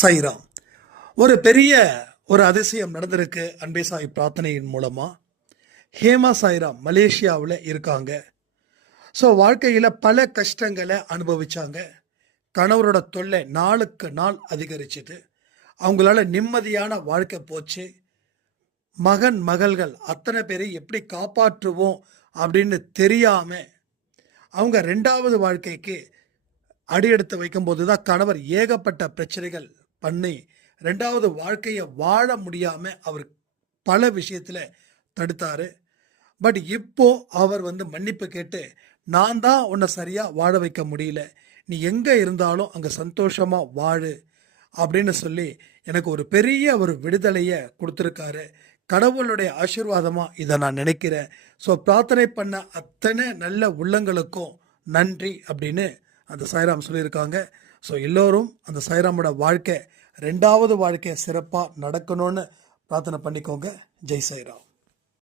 சாய்ராம். ஒரு பெரிய அதிசயம் நடந்திருக்கு அன்பே சாய் பிரார்த்தனையின் மூலமா. ஹேமா சாய்ராம் மலேசியாவில் இருக்காங்க. ஸோ வாழ்க்கையில் பல கஷ்டங்களை அனுபவிச்சாங்க. கணவரோட தொல்லை நாளுக்கு நாள் அதிகரிச்சுது. அவங்களால நிம்மதியான வாழ்க்கை போச்சு. மகன் மகள்கள் அத்தனை பேரை எப்படி காப்பாற்றுவோம் அப்படின்னு தெரியாம அவங்க ரெண்டாவது வாழ்க்கைக்கு அடியெடுத்து வைக்கும்போது தான் கணவர் ஏகப்பட்ட பிரச்சனைகள் பண்ணி ரெண்டாவது வாழ்க்கையை வாழ முடியாம அவர் பல விஷயத்துல தடுத்தாரு. பட் இப்போ அவர் மன்னிப்பு கேட்டு, நான் தான் உன்னை சரியா வாழ வைக்க முடியல, நீ எங்க இருந்தாலும் அங்க சந்தோஷமா வாழு அப்படின்னு சொல்லி எனக்கு ஒரு பெரிய விடுதலையை கொடுத்துருக்காரு. கடவுளுடைய ஆசீர்வாதமா இதை நான் நினைக்கிறேன். ஸோ பிரார்த்தனை பண்ண அத்தனை நல்ல உள்ளங்களுக்கும் நன்றி அப்படின்னு அந்த சாய்ராம் சொல்லியிருக்காங்க. ஸோ எல்லோரும் அந்த சாய்ராமோட வாழ்க்கை ரெண்டாவது வாழ்க்கை சிறப்பாக நடக்கணும்னு பிரார்த்தனை பண்ணிக்கோங்க. ஜெய் சாய்ராம்.